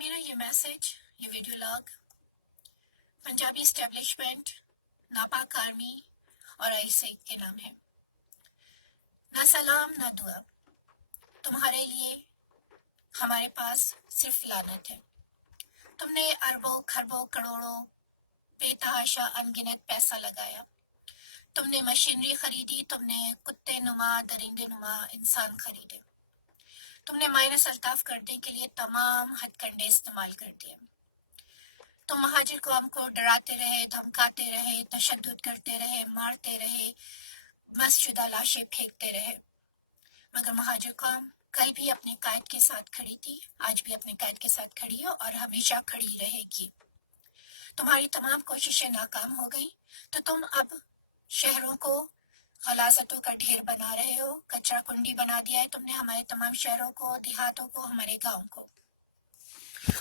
میرا یہ میسج، یہ ویڈیو لاگ پنجابی اسٹیبلشمنٹ، ناپاک آرمی اور آئی کے نام ہے۔ نہ سلام نہ دعا، تمہارے لیے ہمارے پاس صرف لعنت ہے۔ تم نے اربوں کھربوں کروڑوں بے تحاشا انگنت پیسہ لگایا، تم نے مشینری خریدی، تم نے کتے نما درندے نما انسان خریدے، تم نے مائنس الطاف کرنے کے لیے تمام ہتھ کنڈے استعمال کر دیے۔ تم مہاجر قوم کو ڈراتے رہے، دھمکاتے رہے، تشدد کرتے رہے، مارتے رہے، مس شدہ لاشیں پھینکتے رہے، مگر مہاجر قوم کل بھی اپنے قائد کے ساتھ کھڑی تھی، آج بھی اپنے قائد کے ساتھ کھڑی ہے اور ہمیشہ کھڑی رہے گی۔ تمہاری تمام کوششیں ناکام ہو گئیں تو تم اب شہروں کو غلاظتوں کا ڈھیر بنا رہے ہو، کچرا کنڈی بنا دیا ہے تم نے ہمارے تمام شہروں کو، دیہاتوں کو، ہمارے گاؤں کو۔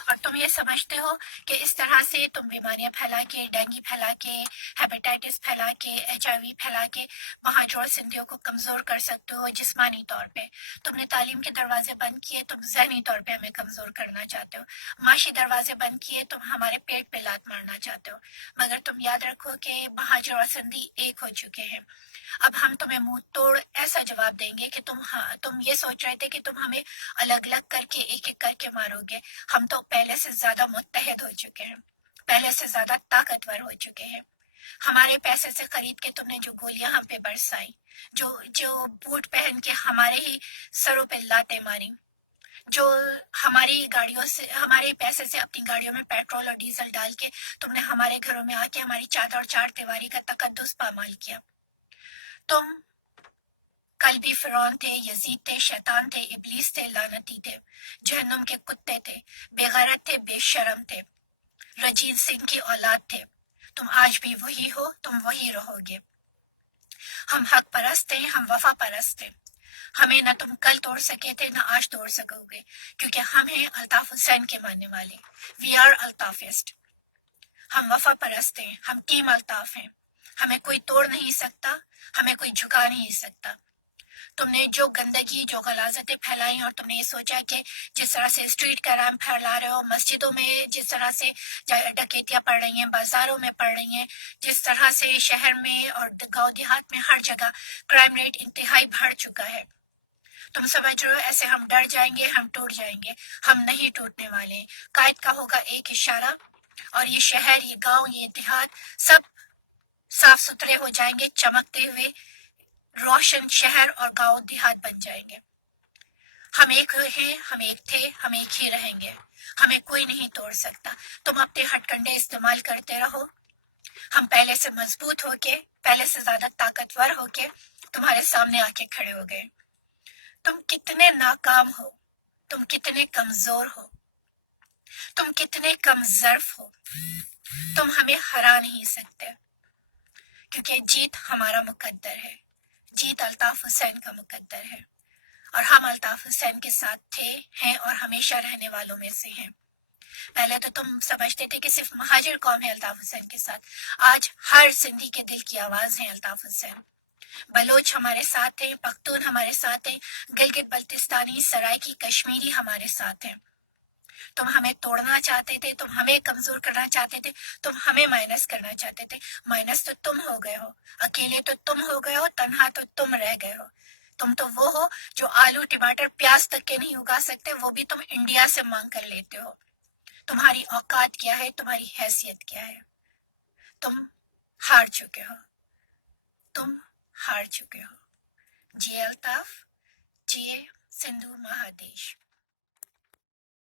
اور تم یہ سمجھتے ہو کہ اس طرح سے تم بیماریاں پھیلا کے، ڈینگی پھیلا کے، ہیپیٹائٹس پھیلا کے، HIV پھیلا کے مہاجر اور سندھیوں کو کمزور کر سکتے ہو جسمانی طور پہ۔ تم نے تعلیم کے دروازے بند کیے، تم ذہنی طور پہ ہمیں کمزور کرنا چاہتے ہو۔ معاشی دروازے بند کیے، تم ہمارے پیٹ پہ لات مارنا چاہتے ہو۔ مگر تم یاد رکھو کہ مہاجر اور سندھی ایک ہو چکے ہیں۔ اب ہم تمہیں منہ توڑ ایسا جواب دیں گے کہ تم یہ سوچ رہے تھے کہ تم ہمیں الگ الگ کر کے ایک ایک کر کے مارو گے۔ ہم تو پہلے سے زیادہ متحد ہو چکے ہیں، پہلے سے زیادہ طاقتور ہو چکے ہیں۔ ہمارے پیسے سے خرید کے تم نے جو گولیاں ہم پہ برسائیں، جو بوٹ پہن کے ہمارے ہی سروں پہ لاتیں ماری، جو ہماری گاڑیوں سے، ہمارے پیسے سے اپنی گاڑیوں میں پیٹرول اور ڈیزل ڈال کے تم نے ہمارے گھروں میں آ کے ہماری چادر اور چار دیواری کا تقدس پامال کیا۔ تم کل بھی فرعون تھے، یزید تھے، شیطان تھے، ابلیس تھے، لعنتی تھے، جہنم کے کتے تھے، بے غیرت تھے، بے شرم تھے، رجیت سنگھ کی اولاد تھے۔ تم آج بھی وہی ہو، تم وہی رہو گے۔ ہم حق پرست ہیں، ہم وفا پرست ہیں۔ ہمیں نہ تم کل توڑ سکے تھے نہ آج توڑ سکو گے، کیونکہ ہم ہیں الطاف حسین کے ماننے والے۔ وی آر الطافسٹ۔ ہم وفا پرست ہیں، ہم ٹیم الطاف ہیں۔ ہمیں کوئی توڑ نہیں سکتا، ہمیں کوئی جھکا نہیں سکتا۔ تم نے جو گندگی، جو غلاظتیں پھیلائی، اور تم نے یہ سوچا کہ جس طرح سے اسٹریٹ کرائم پھیلا رہے ہو، مسجدوں میں جس طرح سے ڈکیتیاں پڑ رہی ہیں، بازاروں میں پڑ رہی ہیں، جس طرح سے شہر میں اور گاؤں دیہات میں ہر جگہ کرائم ریٹ انتہائی بڑھ چکا ہے، تم سمجھ رہے ہو ایسے ہم ڈر جائیں گے، ہم ٹوٹ جائیں گے۔ ہم نہیں ٹوٹنے والے ہیں۔ قائد کا ہوگا ایک اشارہ اور یہ شہر، یہ گاؤں، یہ دیہات سب صاف ستھرے ہو جائیں گے، چمکتے ہوئے روشن شہر اور گاؤں دیہات بن جائیں گے۔ ہم ایک ہیں، ہم ایک تھے، ہم ایک ہی رہیں گے۔ ہمیں کوئی نہیں توڑ سکتا۔ تم اپنے ہتھ کنڈے استعمال کرتے رہو۔ ہم پہلے سے مضبوط ہو کے، پہلے سے زیادہ طاقتور ہو کے تمہارے سامنے آ کے کھڑے ہو گئے۔ تم کتنے ناکام ہو، تم کتنے کمزور ہو، تم کتنے کم ظرف ہو، تم ہمیں ہرا نہیں سکتے، کیونکہ جیت ہمارا مقدر ہے، جیت الطاف حسین کا مقدر ہے، اور ہم الطاف حسین کے ساتھ تھے، ہیں اور ہمیشہ رہنے والوں میں سے ہیں۔ پہلے تو تم سمجھتے تھے کہ صرف مہاجر قوم ہے الطاف حسین کے ساتھ، آج ہر سندھی کے دل کی آواز ہے الطاف حسین۔ بلوچ ہمارے ساتھ ہیں، پختون ہمارے ساتھ ہیں، گلگت بلتستانی، سرائکی کشمیری ہمارے ساتھ ہیں۔ تم ہمیں توڑنا چاہتے تھے، تم ہمیں کمزور کرنا چاہتے تھے، تم ہمیں مائنس کرنا چاہتے تھے۔ مائنس تو تم ہو گئے ہو، اکیلے تو تم ہو گئے ہو، تنہا تو تم رہ گئے ہو۔ تم تو وہ ہو جو آلو ٹماٹر پیاز تک کے نہیں اگا سکتے، وہ بھی تم انڈیا سے مانگ کر لیتے ہو۔ تمہاری اوقات کیا ہے، تمہاری حیثیت کیا ہے؟ تم ہار چکے ہو، تم ہار چکے ہو۔ جی الطاف۔